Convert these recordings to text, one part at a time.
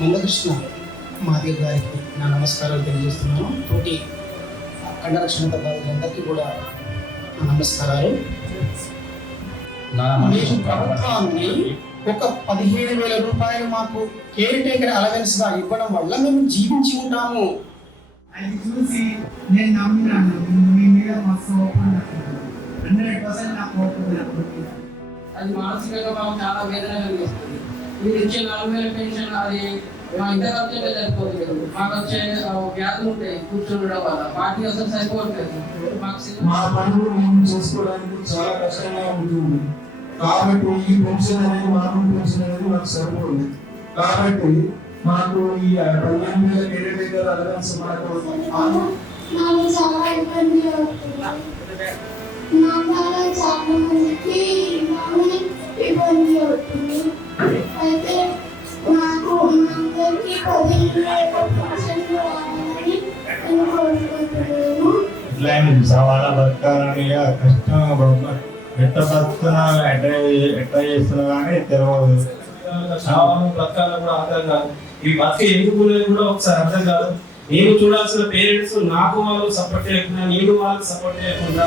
మందకృష్ణ మాదేవ్ గారికి నా నమస్కారాలు తెలియజేస్తున్నాను. తోటి కండరక్షణ అందరికీ కూడా నమస్కారాలు. ప్రభుత్వాన్ని ఒక 15,000 రూపాయలు మాకు కేర్ టేకర్ అలవెన్స్ గా ఇవ్వడం వల్ల మేము జీవించి ఉంటాము. అది చూసి నేను నమ్మినాను. మీ మీద మస్తు ఓపెన్ 100% నాకు ఓపెన్. అది మానసికంగా మాకు చాలా వేదన కలిగిస్తుంది. మీరు ఇచ్చే 4,000 పెన్షన్ అది మా ఇద్దరు ఖర్చులే సరిపోతుంది. మాకు వచ్చే వ్యాధులు ఉంటాయి కూర్చుండడం వల్ల, వాటికి అసలు సరిపోతుంది. మా పనులు మేము చేసుకోవడానికి చాలా కష్టంగా ఉంటుంది. కాబట్టి ఈ పెన్షన్ అనేది మామూలు పెన్షన్ అనేది మాకు సరిపోదు. కాబట్టి మాకు ఈ 15,000 కేర్ అలవెన్స్ నాకు చాలా ఇబ్బంది అవుతుంది. నా వల్ల చాలా మందికి ఇబ్బంది అవుతుంది. అయితే నాకు అందరికీ 15,000 రావాలని నేను కోరుకుంటున్నాను. సవాళ్ళ బతకాలని కష్టంగా ఎట్లా బతుకుతున్నా ఎట్లా చేస్తున్నా కానీ తెలియదు. బ్రతకాల కూడా అర్థం కాదు. ఈ బతికి ఎందుకు కూడా ఒకసారి అర్థం కాదు. నేను చూడాల్సిన పేరెంట్స్ నాకు వాళ్ళు సపోర్ట్ చేయకుండా, నేను వాళ్ళకి సపోర్ట్ చేయకుండా,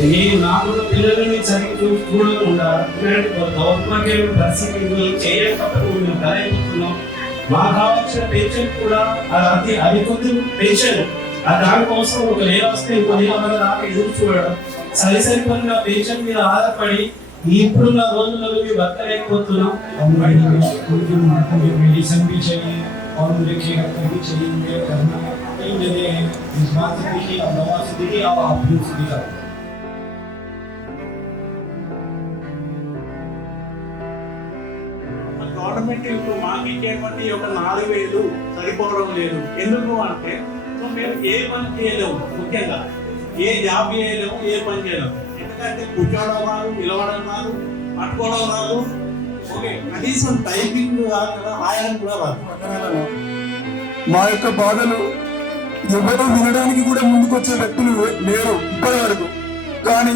నేను నాకున్న పిల్లలని చదివి చూడకుండా ఇలాంటి దౌర్భాగ్యమైన పరిస్థితిని చేయకపోతే మేము తలైపోతున్నాం. మాకు కావాల్సిన పెన్షన్ కూడా అది కొద్ది పెన్షన్, దానికోసం ఒక నెల వస్తే ఇంకో నెల వల్ల దాకా ఎదురు చూడడం, సరిపడిన పెన్షన్ మీద ఆధారపడి ఇప్పుడున్న రోజుల్లో మేము బతకలేకపోతున్నాం. मेडिसिन भी चाहिए और मुझे केयर भी चाहिए, मुझे करना कई जगह है। इस बात से देखिए, अब दवा से देखिए, अब आप से दिखा గవర్నమెంట్ ఇప్పుడు మాకు ఇచ్చేటువంటి ఒక 4,000 సరిపోవడం లేదు. ఎందుకు అంటే సో మేము ఏ పని చేయలేము, ముఖ్యంగా ఏ జాబ్ చేయలేము, ఏ పని చేయలేము. ఎందుకంటే కూర్చోవడం రాదు, నిలవడం రాదు, పట్టుకోవడం రాదు, ఓకే కనీసం టైపింగ్ రాయడం కూడా రాదు. మా యొక్క బాధలు ఎవరో వినడానికి కూడా ముందుకొచ్చే వ్యక్తులు లేరు ఇప్పటి వరకు. కానీ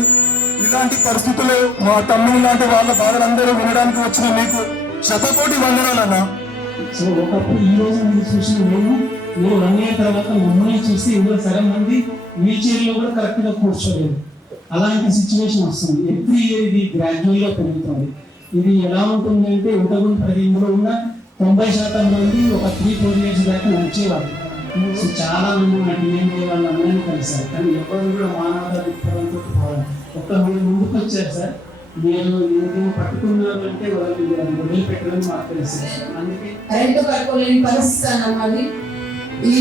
ఇలాంటి పరిస్థితుల్లో మా తమ్ముడు లాంటి వాళ్ళ బాధలందరూ వినడానికి వచ్చిన మీకు శతకోటి వందనాలన్నా. సో ఒకప్పుడు ఈ రోజు మీరు చూసిన మేము 1 year తర్వాత మమ్మల్ని చూసి ఇందులో సగం మంది వీల్ చైర్లో కూడా కరెక్ట్ గా కూర్చోలేదు. అలాంటి సిచ్యువేషన్ వస్తుంది. ఎవ్రీ ఇయర్ ఇది గ్రాడ్యువల్ గా పెరుగుతుంది. ఇది ఎలా ఉంటుంది అంటే ఇంతకుముందు 10 ఉన్న 90% మంది ఒక 3-4 years దాకా నడిచేవాళ్ళు. సో చాలా మంది నా టీఎంఏ వాళ్ళందరినీ కలిసారు, కానీ ఎవరు కూడా మానవత దృక్పథంతో పోవాలి. మీరు ముందుకు వచ్చారు సార్, మీరు ఏదైనా పట్టుకున్నారు అంటే వాళ్ళకి వదిలిపెట్టడం మాకు తెలుసు. అందుకే కరెంటు పట్టుకోలేని పరిస్థితి అన్నది ఈ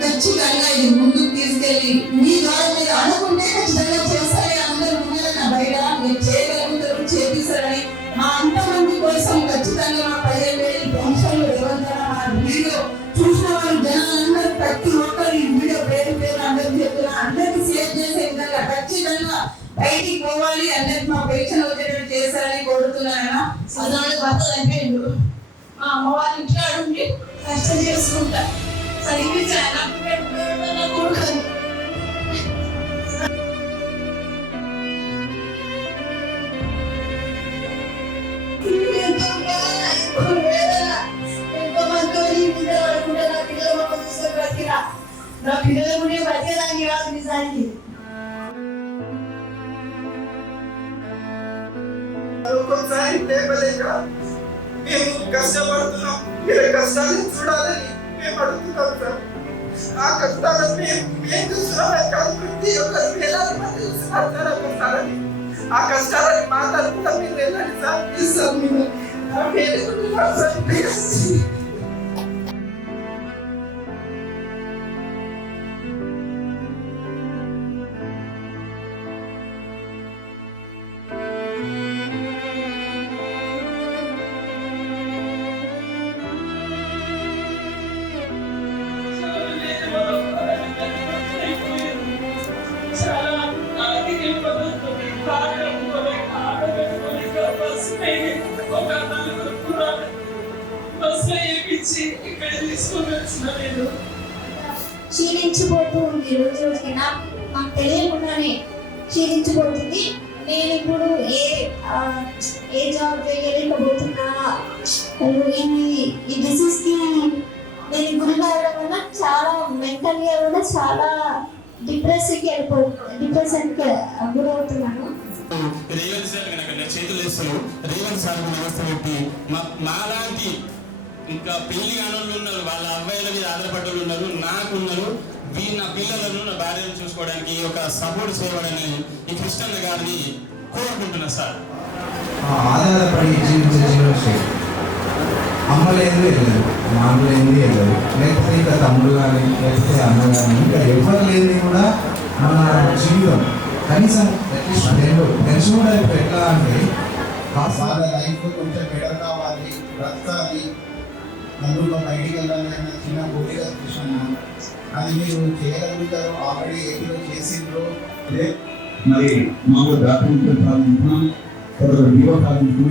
ఖచ్చితంగా ఇది ముందుకు తీసుకెళ్ళి మీ ద్వారా మీరు అనుకుంటే ఖచ్చితంగా చేస్తారని అందరూ ఉన్నారన్న బయట మీరు చేయగలుగుతారు, చేపిస్తారని మా అంతమంది కోసం ఖచ్చితంగా మా 15,000 పెన్షన్లు ఏమంటారా మా వీడియో చూసిన వాళ్ళు జనాలందరూ ప్రతి ఒక్కరు ఈ వీడియో పేరు అందరికి చెప్తున్నా, అందరికి షేర్ చేసే విధంగా ఖచ్చితంగా బయటికి పోవాలి, అందరికి మా పెన్షన్ వచ్చేటట్టు చేస్తారని కోరుతున్నాను. అదనాడు భర్త చనిపోయిండు, మా అమ్మ వాళ్ళ ఇంట్లో ఉండి కష్టం చేసుకుంటా చదివించాను కొడుకు. నా పిల్లల గురించి బతికేదాన్ని కాదు నిజానికి. ఒక్కొక్కసారి లేవలేక మేము కష్టపడుతున్నాం, మీరు కష్టాన్ని చూడాలని మేము అడుగుతున్నాం సార్. ఆ కష్టాలను మేము చూస్తున్నామే కాదు, ప్రతి ఒక్కరు వేలాది మంది చూస్తున్నారు సార్ ఆ కష్టాలని. ఆ కష్టాలని మా తరఫున మీరు వెళ్ళండి సార్, ప్లీజ్ సార్. మీరు వేడుకుంటున్నారు సార్, ప్లీజ్. క్షీణించిపోతూ ఉంది రోజు రోజుకి. నాకు తెలియకుండానే క్షీణించిపోతుంది. నేను ఇప్పుడు ఏ జాబ్ చేయలేకపోతున్నా. ఈ డిసీజ్ కి నేను గురి కావడం వల్ల చాలా మెంటల్గా కూడా చాలా డిప్రెషన్కి గురవుతున్నాను. రేవంత్ సార్ కనుక చేతులు వేస్తాను, రేవంత్ సార్ వ్యవస్థ పెట్టి మాలాంటి ఇంకా పెళ్లి కానోళ్ళు ఉన్నారు, వాళ్ళ అబ్బాయిల మీద ఆధారపడ్డోళ్ళు ఉన్నారు, నాకున్నారు, నా పిల్లలను నా భార్యను చూసుకోవడానికి ఒక సపోర్ట్ చేయబడని ఈ కృష్ణన్న గారిని కోరుకుంటున్నా సార్. ఆధారపడి జీవించే జీవనశైలి అమ్మలేదు వెళ్ళదు, నాన్నలేంది వెళ్ళదు, లేకపోతే ఇంకా తమ్ముడు కానీ లేకపోతే అమ్మ కానీ ఇంకా ఎవరు లేని కూడా మన జీవితం కనీసం అట్లీస్ట్ టెన్షన్ కూడా ఇప్పుడు ఎట్లా అంటే వాళ్ళ లైఫ్ కొంచెం బెటర్ కావాలి, బ్రతకాలి, అందులో బయటికి వెళ్ళాలి అన్న చిన్న కోరిక కృష్ణ. అది మీరు చేయగలుగుతారు, ఆల్రెడీ ఏదో చేసిండ్రు. మరి మాకు డాక్యుమెంట్ సాధించిన సాధించిన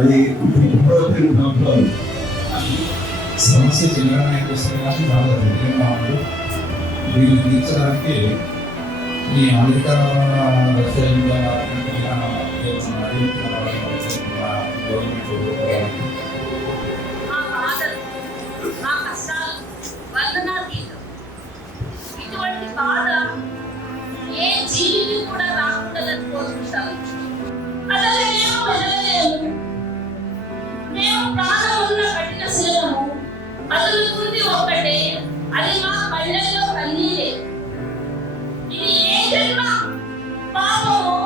అది 32 సంవత్సరాలు. సమస్య చిన్నగానే వస్తుంది కానీ చాలా ముఖ్యంగా ఉంది. దీన్ని తీర్చడానికి ఈ అమెరికా బాధ ఏ జీవికి కూడా రాకూడదని కోరుకుంటాను. అసలు మేము వెళ్ళలేము. మేము ప్రాణం ఉన్న కఠిన శిలను అదులుకుంది ఒక్కటే, అది మా కళ్ళల్లో కన్నీరే. ఇది ఏ జన్మ పాపము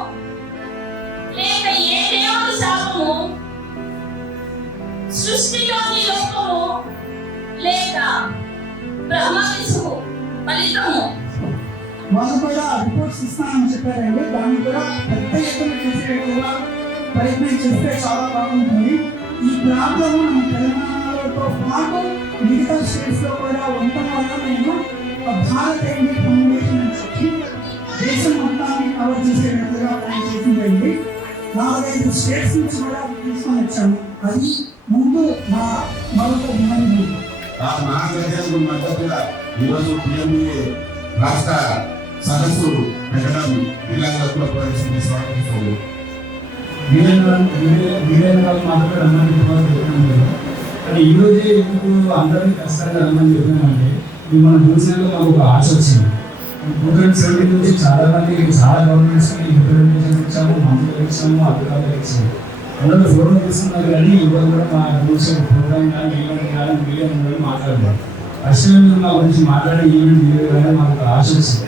లేక ఏ దేవుని శాపము, సృష్టిలోని లోపము లేక బ్రహ్మ విసుగు ఫలితము. వాళ్ళు కూడా రిపోర్ట్స్ ఇస్తానని చెప్పారండి. దాన్ని కూడా పెద్ద ఎత్తున చేసేట్టుగా ప్రయత్నం చేస్తే చాలా బాగుంటుంది. ఈ ప్రాంతం మన తెలంగాణతో పాటు మిగతా స్టేట్స్ లో కూడా ఉండటం వల్ల నేను భారత్ ఇండియా ఫౌండేషన్ అని చెప్పి దేశం మొత్తాన్ని కవర్ చేసేటట్టుగా ప్లాన్ చేసిందండి. 4-5 స్టేట్స్ నుంచి కూడా తీసుకొని వచ్చాము. అది ముందు మరొక విధానం. మహాగజాలకు మద్దతుగా ఈరోజు పిఎంఏ రాష్ట్ర సదస్సు పెట్టడం జిల్లాలో ప్రవేశించి స్వాగతిస్తుంది. వీరేంద్ర మాత్రమే రమ్మని చెప్పాను. కానీ ఈరోజే ఎందుకు అందరికీ కష్టంగా రమ్మని చెప్పామంటే ఇది మనం చూసినాక మాకు ఒక ఆశ వచ్చింది. 2017 నుంచి చాలా మంది చాలా గవర్నమెంట్స్కి రిప్రజెంటేషన్ ఇచ్చాము, మంత్రులు ఇచ్చాము, అధికారులు ఇచ్చాము. అందరూ ఫోటో తీసుకున్నారు కానీ ఇవాళ కూడా మా గురించి ప్రోగ్రామ్ కానీ ఈవెంట్ కానీ మీడియా ముందు మాట్లాడతారు. ఫస్ట్ మీరు మా గురించి మాట్లాడే ఈవెంట్ వీడియో కానీ మాకు ఒక ఆశ వచ్చింది.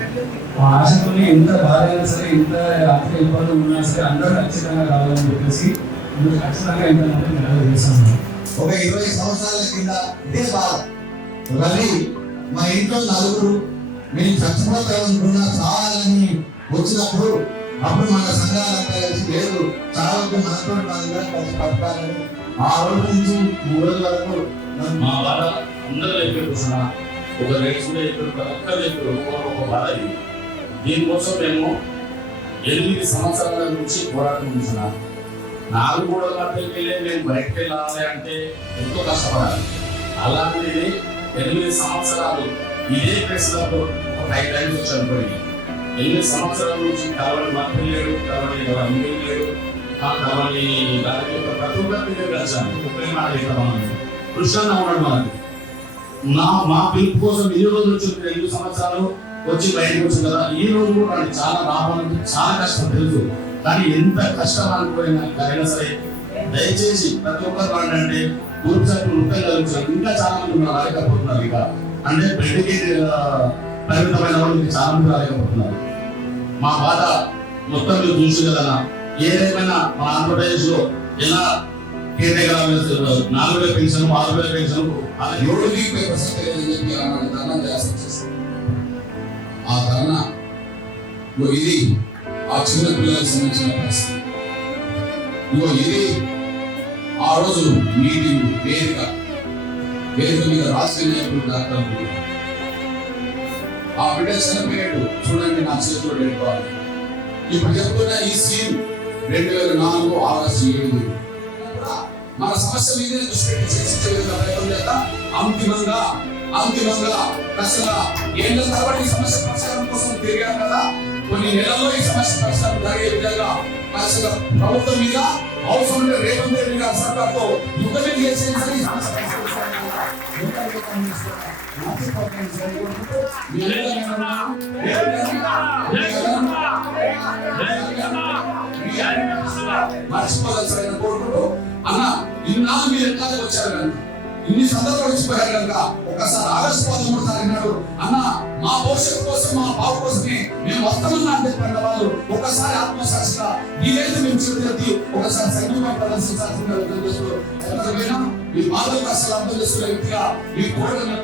ఆ ఆశతోనే ఎంత బాధ అయినా సరే, ఎంత ఆర్థిక ఇబ్బందులు ఉన్నా సరే అందరూ ఖచ్చితంగా రావాలని చెప్పేసి మీరు ఖచ్చితంగా ఎంతమంది నెలలు చేస్తాను. ఒక 20 సంవత్సరాల కింద ఇదే బాధ. రవి మా ఇంట్లో నలుగురు మేము చచ్చిపోతామనుకున్నా చాలని వచ్చినప్పుడు అప్పుడు మన సంఘాలంతా కలిసి లేదు చావద్దు మనతో మనందరం కలిసి పడతారని ఆ రోజు నుంచి 3 రోజుల వరకు మా బాధ అందరూ ఎదుర్కొన్నా ఒక రేసుడే ఒక్కరు ఒక బాధ ఇది. దీనికోసం మేము 8 సంవత్సరాల నుంచి పోరాటం చేస్తున్నాం. 4 గోడల మధ్యకి వెళ్ళి మేము బయటకు వెళ్ళాలి అంటే ఎంతో కష్టపడాలి. అలాంటిది 8 సంవత్సరాలు ఇదే ప్లేస్లలో ఒక 5 టైమ్స్ వచ్చాను. 8 సంవత్సరాల నుంచి కలవని మంత్రి లేడు, కలవని ఎంపీ లేడు, కలవని దానికి ఒక ప్రతి ఒక్కరి కలిసాను. ఒక్కరి మాట ఇస్తామని కృష్ణ ఉన్నాడు. మనకి మా పిలుపు కోసం ఈ రోజు వచ్చి 2 సంవత్సరాలు వచ్చి బయటకు వచ్చింది కదా. ఈ రోజు కూడా చాలా రావాలంటే చాలా కష్టం తెలుసు. కానీ ఎంత కష్టం అనుకోయినా సరే దయచేసి ప్రతి ఒక్కరు అంటే గ్రూప్ సభ్యులు ముఖ్యంగా కలుగుతారు. ఇంకా చాలా మంది రాలేకపోతున్నారు. ఇక అంటే బెడ్కి పరిమితమైన వాళ్ళు చాలా మంది రాలేకపోతున్నారు. మా బాధ మొత్తం మీరు చూసి కదా. ఏదేమైనా మన ఆంధ్రప్రదేశ్ లో ఎలా కేంద్రీకరణ 4,000 పెన్షన్ 6,000 పెన్షన్ అలా 7% ధర్నా చేయాల్సి వచ్చేసింది. ఆ ధర్నా ఇది ఆ చిన్న పిల్లలకు సంబంధించిన పరిస్థితి. ఇది ఆ రోజు మీటింగ్ వేదిక మీద రాష్ట్రీయ నాయకులు డాక్టర్లు ఆ బిడ్డ చనిపోయాడు చూడండి నా చేతిలో వెళ్ళిపోవాలి. ఇప్పుడు చెప్తున్న ఈ సీన్ 2004 ఆగస్టు 7 మన సమస్య మీద దృష్టి చర్చించే విధంగా అంతిమంగా అసలు ఏళ్ళ తరబడి ఈ సమస్య పరిష్కారం కోసం తిరిగాం కదా. కొన్ని నెలల్లో ఈ సమస్య పరిష్కారం జరిగే విధంగా అసలు ప్రభుత్వం మీద అవసరం ఉంటే రేవంత్ రెడ్డి గారి సర్కార్తో యుద్ధమే చేసేది మర్చిపోదలసిన కోరుకుంటూ అన్న ఇన్నాళ్ళు మీరు ఎట్లా వచ్చారు కనుక ఇన్ని సందర్భాలు వచ్చిపోయారు కనుక ఒకసారి ఆగస్టు 13 తారీఖు నాడు అన్న మా భవిష్యత్తు కోసం మా బాబు కోసమే మేము వస్తామన్నా అంటే వాళ్ళు ఒకసారి ఆత్మసాక్షిగా వీలైతే మేము చెబుతుంది ఒకసారి సంఘంగా ప్రదర్శించాల్సిందిగా మీ బాధలు అసలు అర్థం చేసుకునే వ్యక్తిగా మీ కోరికలను